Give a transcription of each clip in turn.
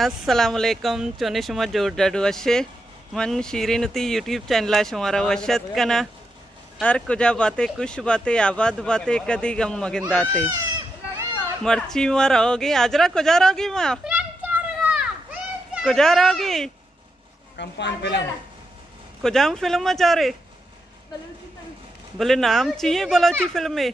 अस्सलामुअलैकुम चोने शुमा जोड़ डाडू अशे मन शीरीनुती यूट्यूब चैनल शुमारा वशत कना हर कुजा बातें कुछ बातें आबाद बातें कदी गम मगिंदाते मर्ची मां रहोगी आजरा कुजा रहोगी मां कुजा रहोगी कंपाउंड फिल्म कुजाम फिल्म में चारे बोले नाम चाहिए बलोची फिल्म में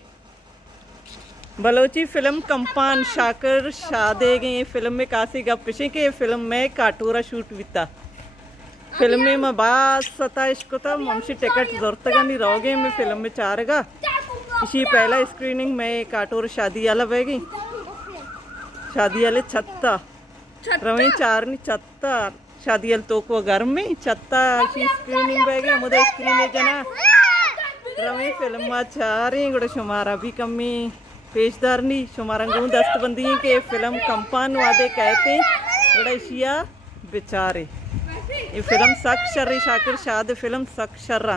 बलोची फिल्म कंपान शाकर शादे गए फिल्म में कासी गप पिछे के फिल्म में काटोरा शूट बीता फिल्म में मैं बात सता इसको था ममशी टिकट जरूरत का नहीं रहोगे मैं फिल्म में चारेगा इसी पहला स्क्रीनिंग में काटोर शादी वाला बह गई शादी वाले छत्ता रवे चार नहीं छत्ता शादी वाले तो को घर में छत्ता इसी स्क्रीनिंग बह गई मुझे स्क्रीन जना रवे फिल्म में चार गुड़ शुमारा भी कमी पेशदारनी शुमारंगू दस्तबंदी के फिल्म कंपान वादे कहते बड़ा बेचारे ये फिल्म सख्त शर्री शाकिर शाद फिल्म सख्त शर्रा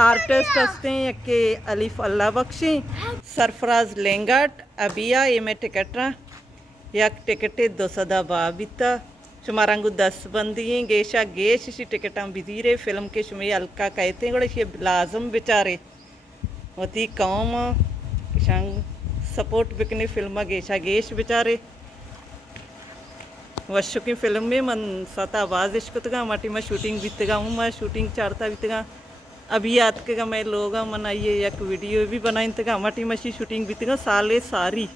आर्टिस्ट हस्ते के अलीफ अल्लाह बख्शी सरफराज लेंगाट अबिया ये में टिकट यक टिकटे 200 बाबिता शुमारंगू दस्तबंदी गेशा गेश इसी टिकटा बिजीरे फिल्म के शुमे अलका कहते बड़े ये लाजम बेचारे होती कौम किशंग सपोर्ट बिकने फिल्म गेशा गेश बेचारे वशु की फिल्म में मन सता आवाज इश्कतगा माटी में शूटिंग बीतगा हूँ मैं शूटिंग चारता बीतगा अभी याद के मैं लोग मनाइए एक वीडियो भी बनाई तगा माटी में शूटिंग बीतगा साले सारी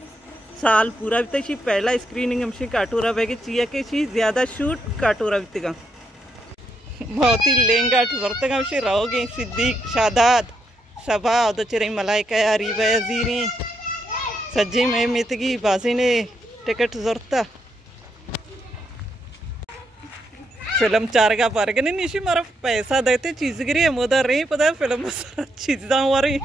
साल पूरा बीता शी पहला स्क्रीनिंग हमसे काटोरा बह चिया के शी ज्यादा शूट काटोरा बीतगा बहुत ही लेंगा जरूरत हमसे रहोगे सिद्दीक शादाद सभा उदचरे मलाइका अरीबा अजीरी सज्जे में मितगी बाजी ने टिकट जरूरता फिल्म चारगा पार नहीं निशी मारा पैसा देते चीज गिरी मोदा रही पता है फिल्म सारा चीजा हुआ रही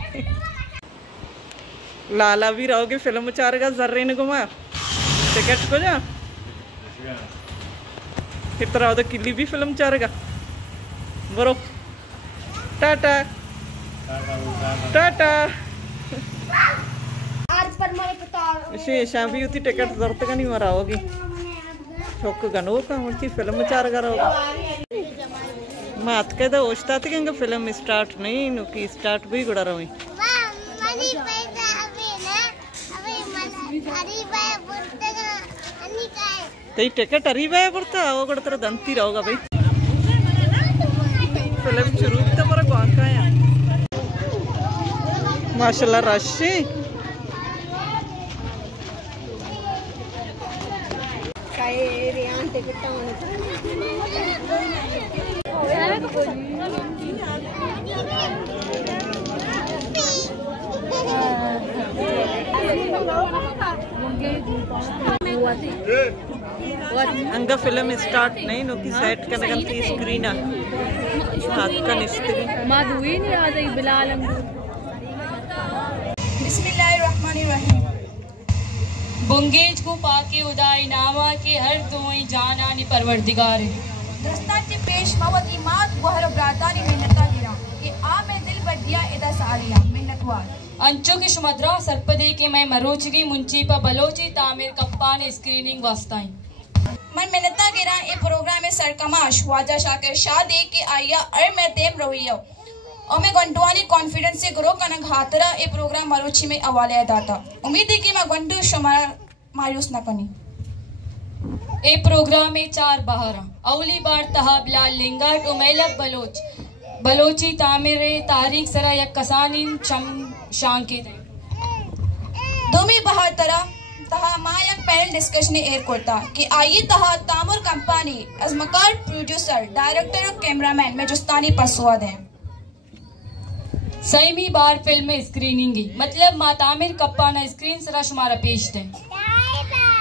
लाला भी रहोगे फिल्म चारगा जर्रे ने घुमा टिकट को जा फिर तरह तो किली भी फिल्म चारगा बरो टाटा टाटा शामी उती टिकट जरूरत का नहीं मरा होगी शौक गनो का मुझे फिल्म चार कर मात के तो ओस्ता थी कि फिल्म स्टार्ट नहीं नुकी स्टार्ट भी गुड़ा रही तो टिकट अरी बाय पड़ता वो गुड़ा तेरा दंती रहोगा भाई फिल्म शुरू तो मेरा कौन का है माशाल्लाह राशि अंगा फिल्म स्टार्ट नहीं नुकी सेट करने की स्क्रीन हाथ का निश्चित माधुई नहीं आ गई बिलाल बिस्मिल्लाहिर्रहमानिर्रहीम बुंगेज को पाके उदाई नामा के हर दोई जानानी परवरदिगार दस्ता के पेश मवती मात गहर ब्रातानी मिन्नता गिरा कि आ मैं दिल बदिया इदा सालिया मिन्नतवार अंचो की शुमद्रा सरपदे के मैं मरोचगी मुंची पर बलोची तामिर कप्पान स्क्रीनिंग वास्ताई मन मिन्नता गिरा ए प्रोग्राम में सरकमाश वाजा शाकिर शाह दे के आया अर मैं तेम रोइयो और मैं गंटवानी कॉन्फिडेंस से ग्रो कनक हातरा ए प्रोग्राम मरोची में अवाले दाता उम्मीद है कि मैं गंटू शुमार मायूस न कनी ए प्रोग्राम में 4 बहारा अवली बार तहाबलाल लिंगाट उमैलब बलोच बलोची तामिर तारीख सरा या कसानिन चम शांकी दोमी बहार तरह तहा मायक पैनल डिस्कशन एयर करता कि आइए तहा तामुर कंपनी अजमकार प्रोड्यूसर डायरेक्टर और कैमरामैन में जुस्तानी पसवाद हैं सही बार फिल्म में स्क्रीनिंग मतलब मातामिर कप्पाना स्क्रीन सरा शुमारा पेश है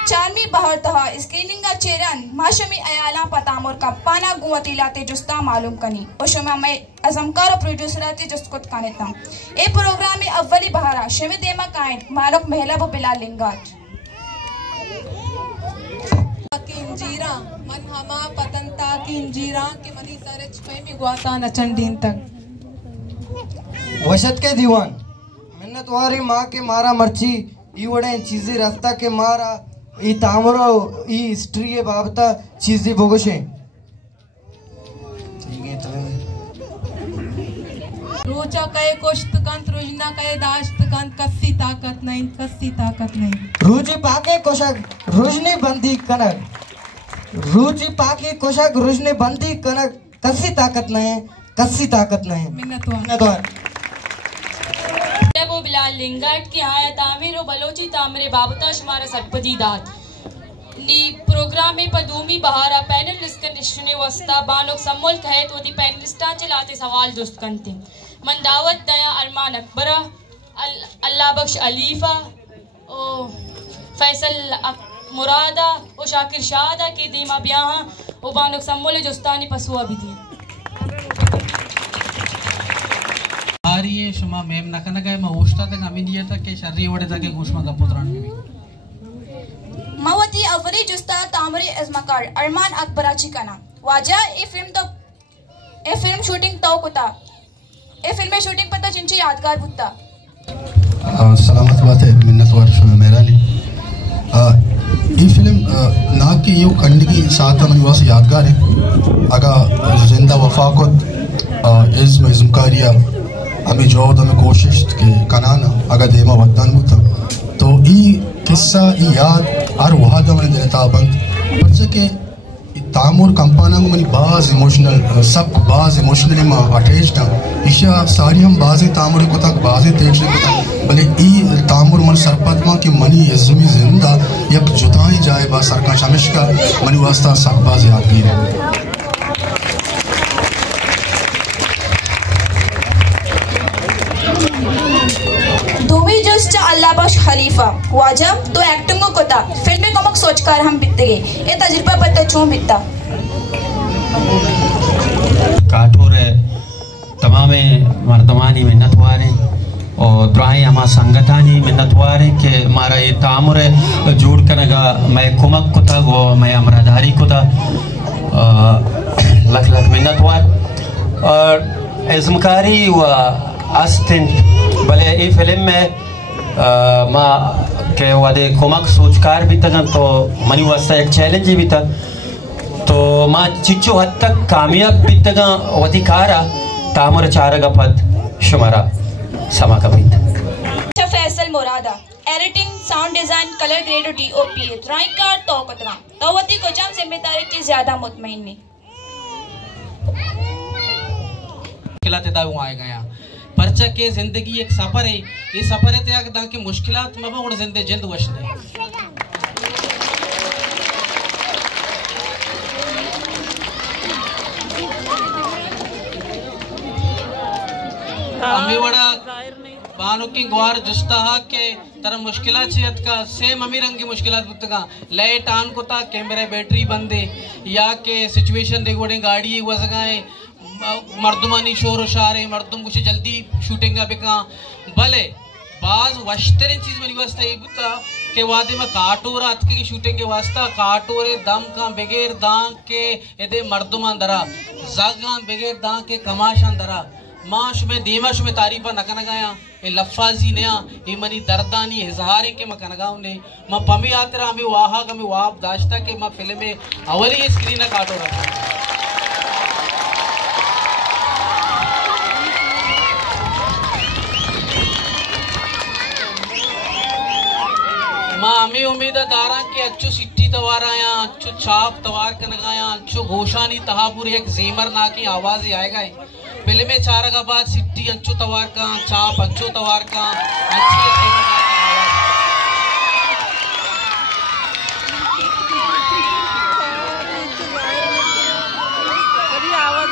4वीं बहर तहा स्क्रीनिंग का चेरन माशमी अयाला पतामुर कप्पाना गुवतीलाते जुस्ता मालूम कनी और शुमा में अजमकार प्रोड्यूसराते जुस्कुत कानेता ए प्रोग्राम में अव्वली बहारा शमी देमा कायन मालूक महिला बो बिलाल लिंगाट इंजीरा मन हमा पतंता की इंजीरा के मनी सारे छपे में गुआता नचन दिन तक वशत के दीवान मिन्नत वारी माँ के मारा मर्ची इवड़े चीजें रास्ता के मारा ई तामरो ई हिस्ट्री के बाबता चीज़ें बोगशे रोचा कहे कोष्टकंत रुजना कहे दाश्तकंत कस्सी ताकत नहीं रुचि पाके कोशक रुजने बंदी कनक रुचि पाके कोशक रुजने बंदी कनक कस्सी ताकत नहीं मिन्नतवार वो बिलाल लिंगाट की आया तामीर बलोची तामरे बाबता शुमारा सटपदी दात नी प्रोग्राम में पदूमी बहारा पैनल डिस्कशन वस्ता बानोक सम्मोल कहत वदी पैनलिस्टा चलाते सवाल दुस्त करते मन दावत दया अरमान अकबरा अल्लाह बख्श अलीफा ओ फैसल मुरादा ओ शाकिर शादा के दीमा ब्याहा ओ बानोक सम्मोल जुस्तानी पसुआ भी थी आरिये शुमा मेम नकन गए म ओष्टा तक अमिनिया तक के शर्री वडे तक के गुष्मा का पुत्रान में मवती अवरी जुस्ता तामरे अजमकार अरमान अकबराची कना वाजा ए फिल्म शूटिंग तो कुता ए फिल्म में शूटिंग पता चिंची यादगार बुत्ता सलामत बात है मिन्नतवार शुमा मेरा ने ये फिल्म ना कि यो कंडगी साथ मन वास यादगार है अगा जिंदा वफा को इज़्म इज़्मकारिया हमें जो हमें कोशिश के कनाना अगर देमा वतन बुता तो ये किस्सा ये याद हर वहाँ का मैंने दिले ताबंद पर के तामूर कंपाना को मैंने बाज़ इमोशनल सब बाज़ इमोशनली मां अटैच्ड हैं इशा सारी हम बाज़े तामूर को तक बाज़े तेज को तक भले ये तामूर मन सरपत मां की मनी यज़मी जिंदा यक जुताई जाए बा सरका शमिश का मनी वास्ता सब बाज़े यादगीर है धोबी जस्ट अल्लाह बख्श खलीफा वाजब तो एक्टिंग को कोता फिल्म में कमक सोचकर हम बितगे ये तजुर्बा पता चूं बिता काठोर तमाम मर्दमानी मिन्नतवारे और द्राई हमा संगतानी मिन्नतवारे के हमारा ये तामुर जोड़ करगा मैं कुमक को था वो मैं अमराधारी को था लख लख मिन्नतवार और इज़्मकारी व अस्तिन भले ये फिल्म में माँ के वादे कुमक सोचकार भी था तो मनी वास्ता एक चैलेंज भी था तो माँ चिच्चो हद तक कामयाब भी था वधिकारा तामर चारगा पद शुमारा समा का भी था फैसल मुरादा editing sound design colour grade और डीओपी ड्राइंग तो कतरा तो वती को जम जिम्मेदारी की ज्यादा मुतमईन नहीं खिलाते दाऊ आए गया परचा के जिंदगी एक सफर है ये सफर है त्याग दा के मुश्किलात मबा और जिंदे जिंद वशने अमी वड़ा बानो की ग्वार जुस्ता के तरह मुश्किलात छियत का सेम अमी रंग की मुश्किलात बुतगा लाइट ऑन को ता कैमरा बैटरी बंदे या के सिचुएशन देख वड़े गाड़ी वसगाए मर्दमानी शोर शारे मर्दम कुछ जल्दी शूटिंग बिका भले बाज वश्तरिन चीज मेरी वास्ता ये बुता के वादे में काटोरा अतके की शूटिंग के वास्ता काटोरे दम का बगैर दांग के यदे मर्दमा दरा जागा बगैर दांग के कमाशान दरा माश में दीमश में तारीफा नकन गाया ये लफ्फाजी नया ये मनी दर्दानी इजहार के मकन गाँव ने माँ पमी आतरा हमें वाहा हमें वाप दाश्ता के माँ फिल्म में अवली स्क्रीन काटोरा माँ हमें उम्मीद दारा के अच्छो सिट्टी तवार आया अच्छो छाप तवार कर लगाया अच्छो घोषानी तहापुर एक जेमर ना की आवाज आएगा पहले में चारा का बाद सिट्टी अच्छो तवार का छाप अच्छो तवार का अच्छी जेमर ना की आवाज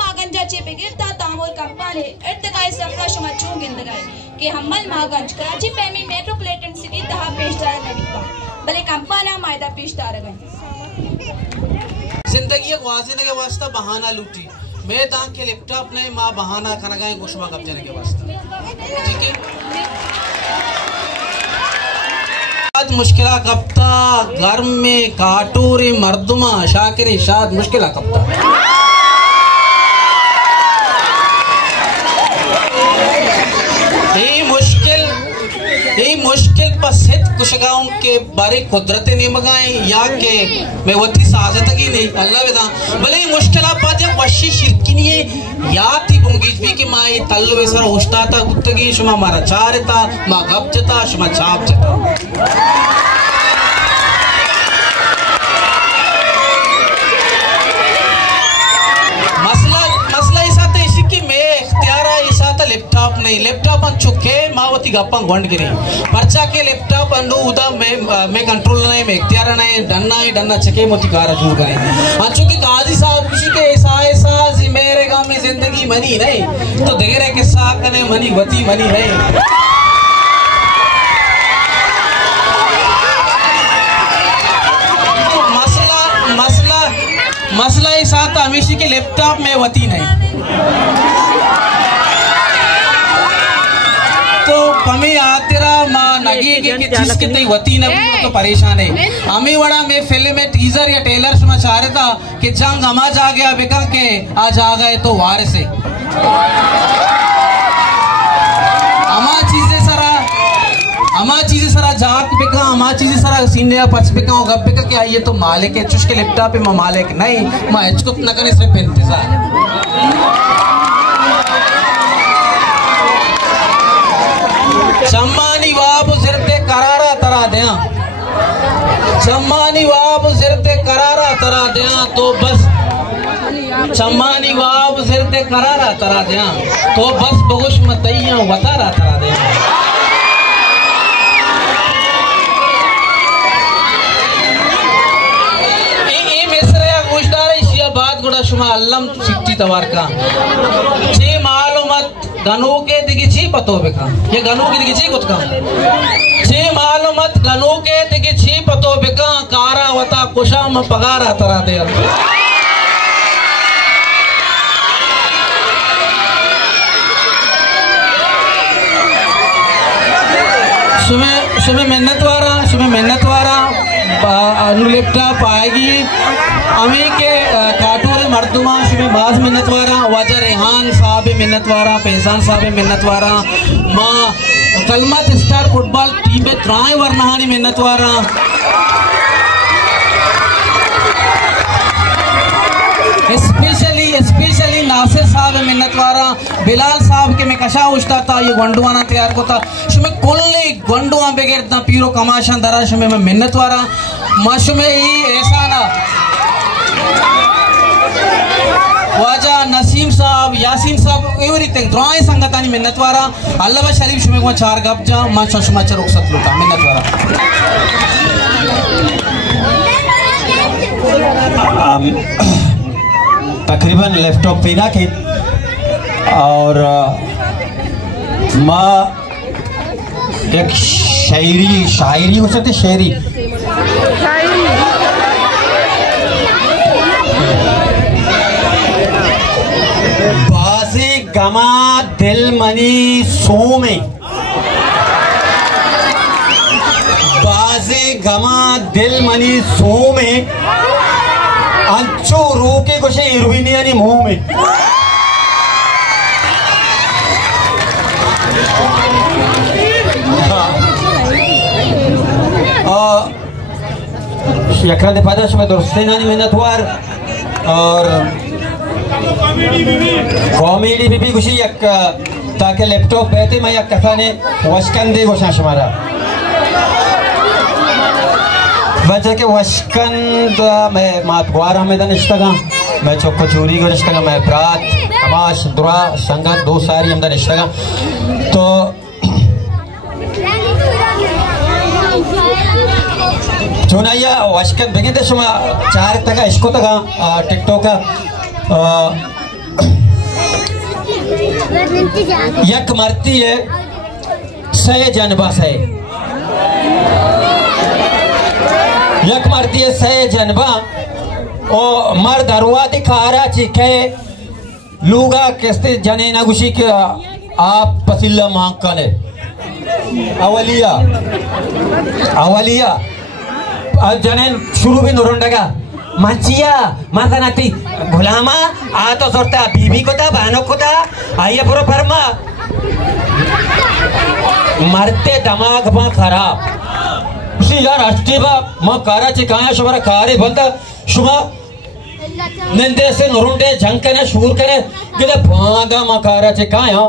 मागंजाचे बेगिरता तामोर कंपाने इर्तकाई सफा शुमाचों गिंदगाई कि हमल मागंज कराची फैमी मेट्रोपॉलिटन सिटी तहा पेशदार नबिता भले कंपाना मायदा पेशदार गए जिंदगी एक वाजिने के वास्ता बहाना लूटी मैं दांग के लैपटॉप ने माँ बहाना खाना गए गोशवा कब जाने के वास्ता ठीक है मुश्किला कप्ता घर में काटोरे मर्दमा शाकिर शाद मुश्किला कप्ता ये मुश्किल सिद्ध कुशगाओं के बारे कुदरत ने मगाए या के मैं वती साजत की नहीं अल्लाह विदा भले मुश्किल पाज वशी शिरकी नहीं या थी बुंगीज भी के माई तल्लो सर उस्ता था गुत्तगी शुमा मारा चारता मा गपचता शुमा छापचता लैपटॉप नहीं लैपटॉप अन चुके मावती गप्पा गोंड गिरी पर्चा के लैपटॉप अंडू उदा मैं कंट्रोल नहीं मैं इख्तियार नहीं डन्ना चके मोती कार दूर करे अन चुके गाजी साहब किसी के ऐसा जी मेरे गांव में जिंदगी मनी नहीं तो देख रहे के साथ कने मनी वती मनी नहीं तो मसला ऐसा था हमेशा के लैपटॉप में वती नहीं तो हमें आतेरा माँ नगी के चीज के तई वती न तो परेशान है हमें बड़ा मैं फिल्म में टीजर या ट्रेलर सुना चाह रहा था कि जंग हमा जा गया बिका के आज आ गए तो वार से हमा चीजें सरा जाक बिका हमा चीजें सरा सीने पच बिका गप बिका के आइए तो मालिक है चुश के लैपटॉप पे मालिक नहीं मैं इसको न करने सिर्फ इंतजार चम्मानी वाब सिरते करारा तरा दे चम्मानी वाब सिरते करारा तरा दे तो बस चम्मानी वाब सिरते करारा तरा दे तो बस बहुश मतैया वतारा तरा दे ए मिसरे गुजदार शिया बात गुड़ा शुमा अल्लम सिट्टी तवार का जे मालूमत गनो के दिगिची पतो बेका ये गनो के दिगिची कुछ का छे मालूमत गनो के दिगिची पतो बेका कारा वता कुशाम पगारा तरा दे सुबह मेहनत वारा अनु लैपटॉप आएगी अमी के काटूरे मर्दुमा शुमे बाज मिन्नत वारा वाजा रेहान साहब मिन्नत वारा फैजान साहब मिन्नत वारा माँ कलमत स्टार फुटबॉल टीम में त्राय वरनहानी मिन्नत वारा स्पेशली नासिर साहब मिन्नत वारा बिलाल साहब के मैं कशा उछता था ये गोंडुआना तैयार को था शुमे कुल्ले गोंडुआ बगैर इतना पीरो कमाशा दरा शुमे में मिन्नत वारा माशुमे ही ऐसा ना वाजा नसीम साहब यासीन साहब एवरीथिंग ड्राइंग संगतानी मिन्नत वारा अल्लाह शरीफ शुमे को चार गप जा मा चश्मा चरोक सत लुटा मिन्नत वारा तकरीबन लैपटॉप पीना के और माँ एक शायरी हो सकती शायरी बाज़े गमा दिल मनी सो में बाज़े गमा दिल मनी सो में अंचो रोके कुछ इरविनियानी मुंह में यकरा दे पादा शुमे दोस्ते नानी मेहनतवार और कॉमेडी भी कुछ यक ताकि लैपटॉप बैठे मैं यक कथा ने वशकंदे गोशा शुमारा बच्चे के वशकंद मैं मातवारा में दनिश्तगा मैं चौको चूरी को निश्तगा मैं प्रात अमाश दुरा संगत दो सारी हम दनिश्तगा तो चुनाया वशकंद बिगिन ते शुमा चार तका इसको तका टिकटॉक का यक मरती है सह जनबा से यक मरती है सह जनबा और मर्द अरुआ दिखारा चिखे लूगा किस्ते जने ना गुशी के आप पसिल्ला मांग कने अवलिया जने शुरू भी नुरुंडगा मचिया माता नाती गुलामा आ तो सोरता बीबी को था बहनों को था आइए पुरो फरमा मरते दिमाग में खराब उसी यार अष्टीबा मां कारा चिकाया शुमारा कारे बंदा शुमा नंदे से नरुंडे झंकने शूर करे किधर भांगा मां कारा चिकाया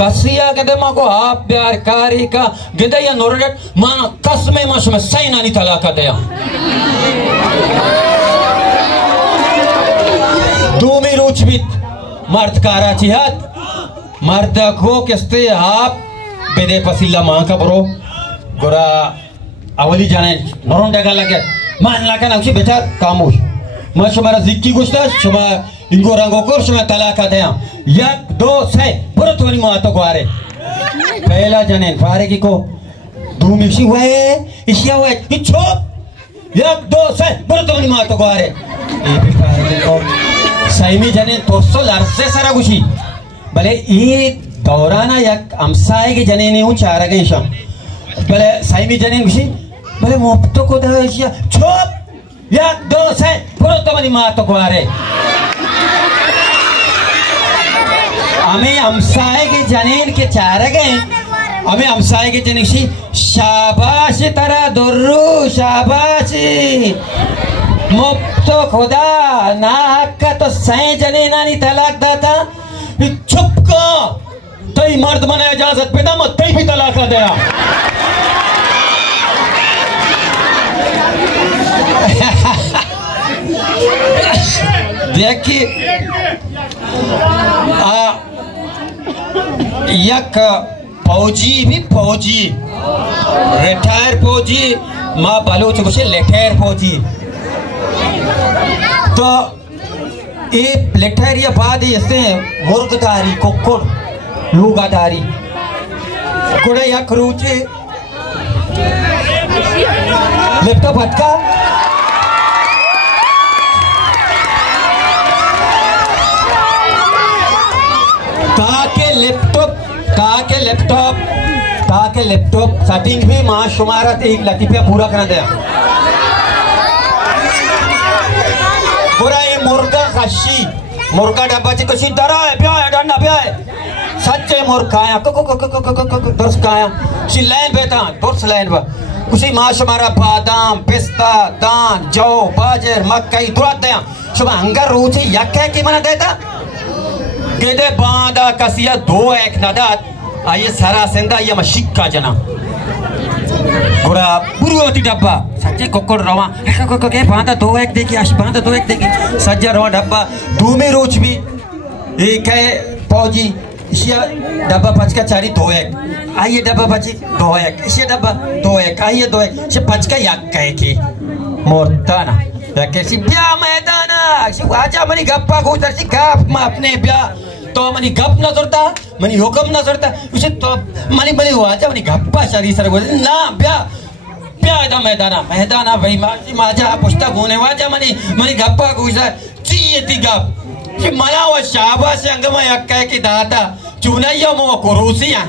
कसिया किधर मां को आप प्यार कारी का किधर या नरुंडे मां कसमे मां शुमा सही नानी तलाक दिया दूमी रुचवित मर्द कारा चिहात मर्द को किस्ते आप बेदे पसीला मां का ब्रो गोरा अवली जाने नरुंडे का लगे मान लगा ना उसी बेचार कामोश मैं शुमारा जिक्की गुस्ता शुमा इनको रंगों को शुमा तलाक दिया एक दो से बुरा तो नहीं मातो को आरे पहला जाने फारे की को दूमी सी हुए इसिया हुए इच्छो एक दो से बुरा तो नहीं मातो को आरे ये भी फारे की को सही में जाने तोस्तो लर्से सारा गुशी भले ये दौराना एक अम्साए के जने ने उचारा गए शाम भले सही में जाने गुशी भले मुफ्तो को दे इसिया चुप एक दो से बुरा तो नहीं मातो को आरे हमें हमसाए के जनीन के चार गए हमें हमसाए के जनीशी शाबाश तरह दुर्रू शाबाशी मुफ्तो खुदा ना का तो सही जनीना नहीं तलाक दाता चुप का तई मर्द मने इजाजत पे ना मत तई भी तलाक दिया देखिए यक फौजी भी फौजी रिटायर फौजी माँ बलूच कुछ लेटेर फौजी तो ये लेटेर या बाद ऐसे मुर्गदारी कुकुड़ लूगादारी कुड़े यक रूचे लैपटॉप हटका ताके लैपटॉप सेटिंग भी मां शुमारत एक लतीफिया पूरा कर दिया पूरा ये मुर्गा खशी मुर्गा डब्बा ची कशी दरा है प्या है डंडा प्या है सच्चे मुर्गा आया दर्स काया सी लाइन बेटा दर्स लाइन बा कुछ मां शुमारा बादाम पिस्ता दान जौ बाजर मक्का दुरा दिया शुमा हंगर रूची यक्के की मना देता केदे बांदा कसिया दो एक नदात आये सारा सेंदा ये मशिक्का जना गोरा पुरुवती डब्बा सच्चे कोकोड़ रवा के बांदा दो एक देखी आश बांदा दो एक देखी सज्जा रवा डब्बा दूमे रोच भी एक है फौजी इसिया डब्बा पचका चारी दो एक आइए डब्बा पची दो एक इसिया डब्बा दो एक आइए दो एक से पचका याक कहे की मोर्ताना या कैसी ब्याह मैदाना सी आजा मनी गप्पा को उधर सी गप में अपने ब्याह तो मनी गप न करता मनी हुक्म न करता उसे तो मनी बनी हुआ आजा मनी गप्पा शरीर सर बोले ना ब्याह ब्याह दा मैदाना भाई माजा पुस्तक होने वाजा मनी मनी गप्पा को उधर चाहिए थी गप कि मना वो शाबाश अंगमा यक्का की दाता चुनाइया मो कुरूसिया